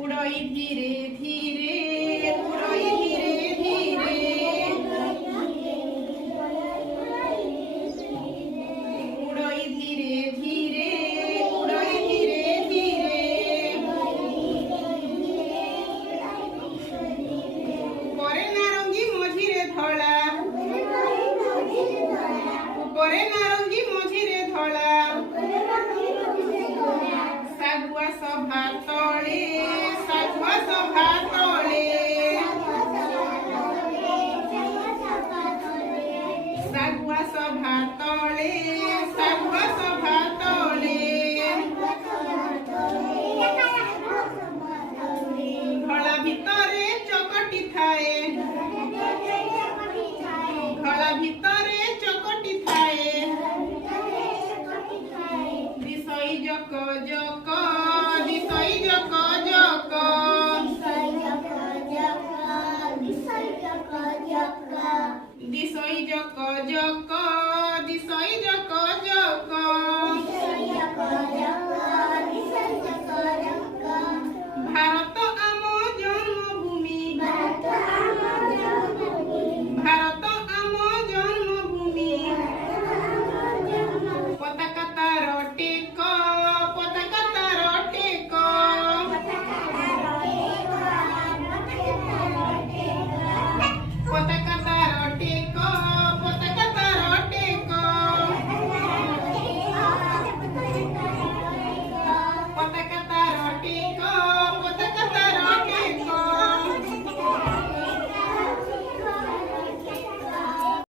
उड़ई धीरे धीरे उड़ई धीरे धीरे उड़ई धीरे धीरे उड़ई धीरे धीरे ऊपरे नारंगी मझिरे धला ऊपरे नारंगी मझिरे धला सागुआ सभा तले सागुआ सभा